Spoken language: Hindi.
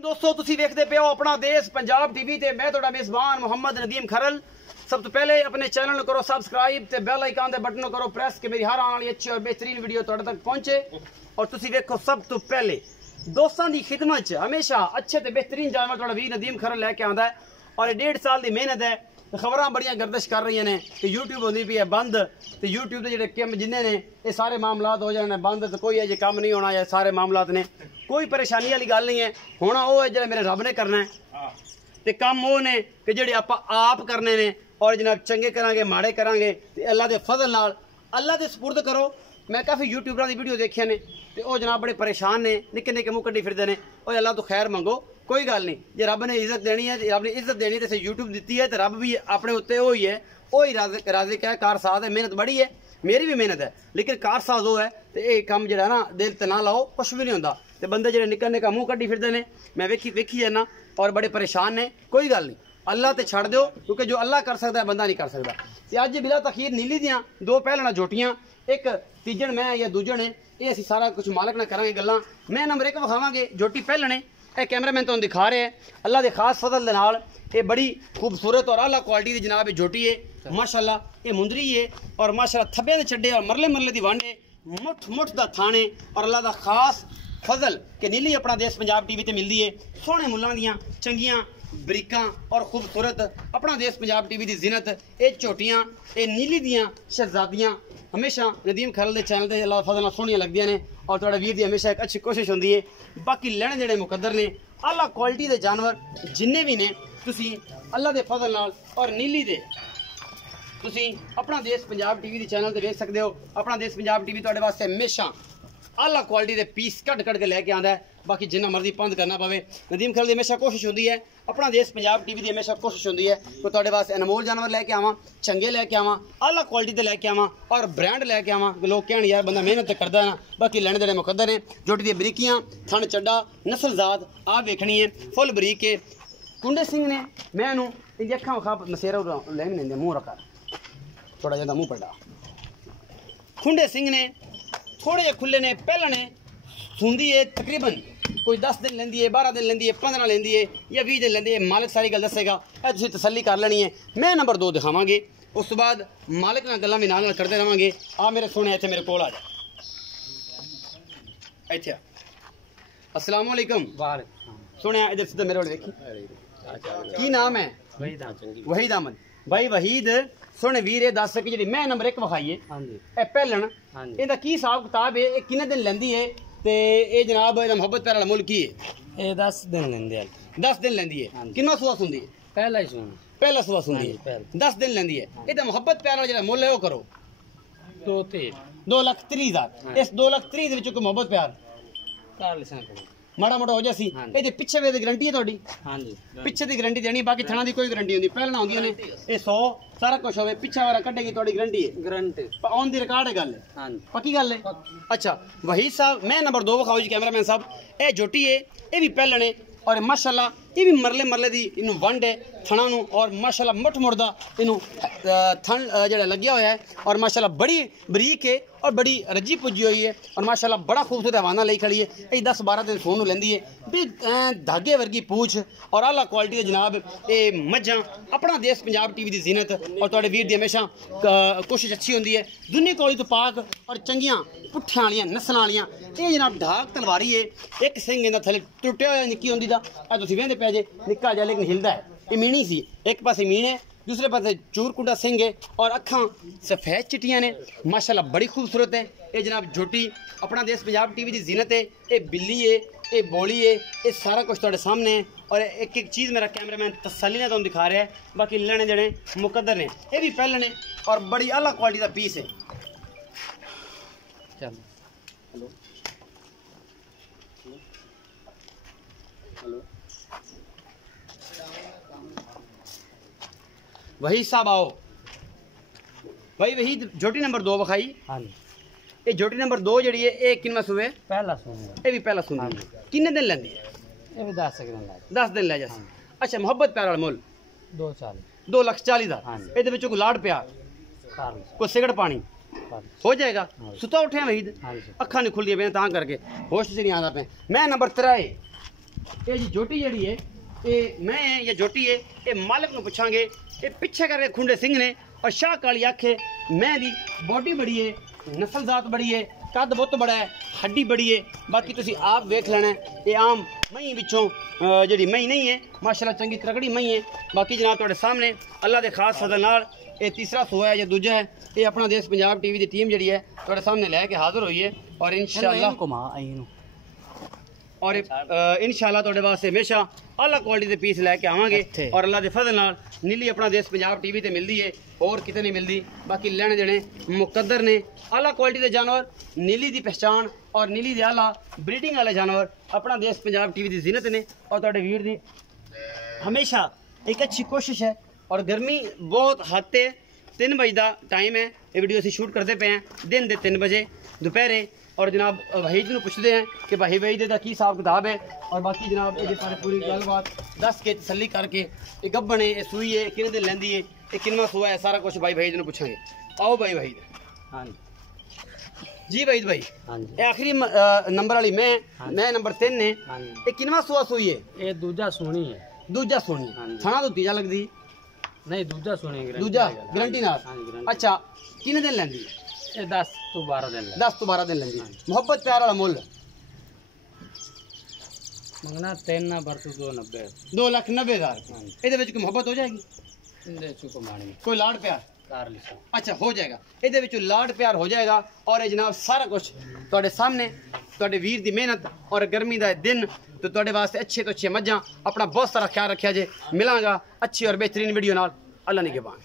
दोस्तों तुसी देखते पे हो अपना देश पंजाब टीवी ते मैं तुहाडा मेज़बान मोहम्मद नदीम खरल। सब तो पहले अपने चैनल को करो सब्सक्राइब ते बेल आइकन दे बटन को करो प्रेस कि मेरी हर आने वाली अच्छी और बेहतरीन वीडियो तुहाडे तक पहुंचे। और तुसी देखो सब तो पहले दोस्तों की खिदमत च हमेशा अच्छे ते बेहतरीन जानवर तुहाडा वीर नदीम खरल लैके आंदा है। और 1.5 साल की मेहनत है। खबर बड़ियां गर्दिश कर रही ने कि यूट्यूब होंदी पई है बंद तो यूट्यूब के जो कम जिन्हें ने ये सारे मामलात हो जाने बंद तो कोई अजे काम नहीं होना। ये सारे मामलात ने कोई परेशानी वाली गल नहीं है। होना वो है जो मेरे रब ने करना है तो कम वो ने कि जेडे आप करने ने और जनाब चंगे करांगे माड़े करांगे तो अल्लाह के फजल नाल अल्लाह के सपुर्द करो। मैं काफ़ी यूट्यूबरां की वीडियो देखिया ने तो वह जनाब बड़े परेशान ने निक्के निक्के मुँह कड्डी फिरदे ने और अल्लाह तो खैर मंगो कोई गल नहीं। जो रब ने इज्जत देनी है रब ने इज्जत देनी तो यूट्यूब दी है तो रब भी अपने उत्ते वो ही है वही राज़िक है कारसाज है। मेहनत बड़ी है मेरी भी मेहनत है लेकिन कारसाज वो है तो ये काम जो ना दिल ते ना लाओ कुछ भी नहीं होता। तो बंदे जो निक्का निक्का मुँह कड्डी फिरदे ने मैं वेखी जाना और बड़े परेशान ने कोई गल नहीं अल्लाह ते छड़ दो क्योंकि जो अल्लाह कर सकता है बंदा नहीं कर सकता। तो अज बिला तखीर नीली दियाँ 2 पहलना जोटियाँ एक तीजन मैं या दूजन है ये असी सारा कुछ मालक ना करांगे गल्लां। मैं नंबर 1 विखावांगे जोटी पहलने ये कैमरामैन तुहानूं दिखा रहे हैं अल्लाह के खास फजल दे नाल ये बड़ी खूबसूरत और आला क्वालिटी की जनाब जोटी है माशाल्लाह। ये मुंदरी है और माशाल्लाह थब्बे दे चड्डे और मरले मरले दी वांडे मुठ मुठ दा थाने और अल्लाह दा खास फजल कि नीली अपना देश पंजाब टीवी ते मिलती है सोहने मुल्लां दियां चंगियां बरीकां और खूबसूरत अपना देश पंजाब टीवी की जिनत ये झोटियां ये नीली दियां शहजादियां हमेशा नदीम खरल के चैनल से अल्लाह फजल सोहनियां लगदियां ने और तुहाडे वीर की हमेशा एक अच्छी कोशिश होंदी है। बाकी लैने जेहड़े मुकद्दर ने आला क्वालिटी के जानवर जिन्ने भी ने तुसी अल्लाह के फजल नाल और नीली दे तुसी अपना देश पंजाब टीवी के चैनल से देख सकते हो। अपना देश पंजाब टीवी तुहाडे वास्ते हमेशा आला क्वालिटी के पीस कट के लैके आंदा है। बाकी जिन्ना मर्जी बंद करना पवे नदीम खरल की हमेशा कोशिश होती है अपना देश पंजाब टीवी की हमेशा कोशिश होती है कि तुहाडे वास्ते अनमोल जानवर लैके आवां चंगे लैके आवां आला क्वालिटी के लैके आवां और ब्रांड लैके आवां। लोग कहण यार बंदा मेहनत तो करदा ना बाकी लैने देने मुकद्दर ने जोटी दी बरीकियां थन चड्डा नस्ल जात आ वेखनी है फुल बरीक है। कुंडे सिंह ने मैं इनकी अखा वखा मसेरा लैंग ने मुँह रखा थोड़ा ज्यादा मुँह पड़ा। खुंडे सिंह ने थोड़े जे खुले ने पहलने सुंदी है तकरीबन कोई 10 दिन लेंदी है 12 दिन लेंदी है 15 लेंदी है या 20 दिन लेंदी है। मालिक सारी गल दसेगा ए तुसीं तसल्ली कर लेनी है। मैं नंबर 2 दिखावांगे उस तो बाद मालिक नाल गल्लां भी नाल करते रहांगे। आ मेरे सोने इत्थे मेरे कोल आ जा इत्थे अस्सलाम वालेकुम सुने इधर सीधा मेरे वाल देखी की नाम है वहीद अहमद भाई वहीद सोने वीर ये दस कि जी मैं नंबर 1 विखाई है पहलन इहदा की हिसाब किताब है ये किन्ने दिन लेंदी है ते ये जनाब मुहब्बत प्यार वाला मुल्क की है ये 10 दिन लेंदी है 10 दिन लेंदी है कितना सुआ सुंदी है पहला सुआ सुंदी है 10 दिन लेंदी है ये मुहब्बत प्यार वाला जो मुल है वो करो 2,30,000 इस 2,30,000 कोई मुहब्बत प्यार माड़ा मोटा हो जासी ये पिछे वे गारंटी है थोड़ी पिछे की गारंटी देनी बाकी थना की कोई गारंटी होंगी पहलना होंगे ने ये 100 सारा कुछ हो पिछा वाला कटेगी थोड़ी गारंटी है गारंटी ऑन दी रिकॉर्ड है गल पक्की गल है। अच्छा वही साहब मैं नंबर 2 विखाओ जी कैमरामैन साहब ये जोटी है ये भी पहलने और माशाल्लाह ये भी मरले मरले दी इनू वंड है थना नू और माशाल्लाह मुठ मुड़दा इनू थन जड़ा लग्या होया है और माशाल्लाह बड़ी बरीक है और बड़ी रजी पुजी हुई है और माशाल्लाह बड़ा खूबसूरत हवाना ली खड़ी है। ये 10-12 दिन सोन लेंदी है भी धागे वर्गी पूछ और आला क्वालिटी के जनाब ये मज्जां अपना देश पंजाब टीवी की जिनत और तुहाडे वीर दी हमेशा कोशिश अच्छी होंदी है दुनिया कोली तो पाक और चंगियां पुट्ठियां वालियां नस्लां वालियां ये जनाब ढाक तलवारी है एक सिंह इहदा थले टुटिया होया निक्की होंदी दा तुसीं वेंदे पै जे निक्का जिहा लेकिन हिलदा है ये मीणी सी एक पासे मीण है दूसरे पासे चूरकुंडा सिंह है और अखां सफेद चिट्टियां ने माशाल्लाह बड़ी खूबसूरत है। ये जनाब झोटी अपना देश पंजाब टीवी की जिनत है ये बिल्ली है ये बोली है ये सारा कुछ तुहाडे सामने है और एक एक चीज़ मेरा कैमरामैन तसल्ली ने तुहानूं दिखा रहा है। बाकी लेने जेड़े मुकद्दर ने ये भी पहलने और बड़ी आला क्वालिटी का पीस है। चलो हेलो हेलो वही साहब आओ भाई वही जोटी नंबर 2 विखाई ये जोटी नंबर 2 जी है ये किन्ना सूबे पहला सूबा ये भी पहला सूबा किन्ने दिन लेंदी है ये भी 10 दिन ले जा। अच्छा मुहब्बत प्यार वाला मुल 2,40,000 ये कोई लाड प्यार कोई सिगड़ पानी हो जाएगा। सुता उठे वहीद अखा नहीं खुलदी पे करके होश से नहीं आता पे। मैं नंबर 3 ये जी झोटी जी है ये मैं है या झोटी है ये मालिक को पूछांगे। ये पिछे करके खुंडे सिंह ने और शाह काली अख है। मैं दी बॉडी बड़ी है, नस्ल जात बड़ी है, कद बहुत बड़ा है, हड्डी बड़ी है। बाकी तुसी आप वेख लेना ये आम मई विचों जी मई नहीं है, माशाल्लाह चंगी तगड़ी मई है। बाकी जनाब तुहाडे सामने अल्लाह के खास फजल नाल ये तीसरा सूआ है या दूजा है। ये अपना देश पंजाब टीवी की टीम जी है तुहाडे सामने लैके हाजिर हुई है और इंशाअल्लाह तुहाडे वास्ते हमेशा आला क्वालिटी के पीस लैके आवांगे और अल्लाह के फजल नाल नीली अपना देश पंजाब टीवी ते मिलती है और किते नहीं मिलती। बाकी लेने देने मुकद्दर ने आला क्वालिटी के जानवर नीली की पहचान और नीली के आला ब्रीडिंग वाले जानवर अपना देश पंजाब टीवी की जीनत ने और तुहाडे वीर दी हमेशा एक अच्छी कोशिश है। और गर्मी बहुत हद ते 3 बजे का टाइम है, ये वीडियो असीं शूट करते पे हैं दिन के 3 बजे दोपहरे। और जनाब वहीद को पूछते हैं कि भाई वहीद का की हिसाब किताब है। और बाकी जनाब ये सारे पूरी गलबात दस के तसली करके ये गब्बन है, ये सूई है, कितने दिन लैंदी है, ये कितना सूआ है, सारा कुछ भाई वहीद को पूछेंगे। आओ भाई वहीद। हाँ जी वहीद भाई, हाँ ये आखिरी नंबर वाली मैं नंबर 3 ने ये किनवा सूआ सूई है? ये दूजा सोनी है। दूजा सोनी थाना तो तीजा लगती नहीं दूजा सोनी दूजा गारंटी नाल। अच्छा कितने दिन लैंदी? ये 10 तो 12 दिन 10 तो 12 दिन लैंदी। मोहब्बत प्यार वाला मुल मंगना 3 ना बरतू 290 2,90,000 ये कोई मोहब्बत हो जाएगी? कोई लाड प्यार अच्छा हो जाएगा, ये लाड प्यार हो जाएगा। और जनाब सारा कुछ तुहाडे सामने तुहाडे वीर की मेहनत और गर्मी का दिन तो तुहाडे वास्ते अच्छे तो अच्छे मज्जां अपना बहुत सारा ख्याल रखा जे। मिलांगा अच्छी और बेहतरीन वीडियो नाल। अल्लाह निगहबान।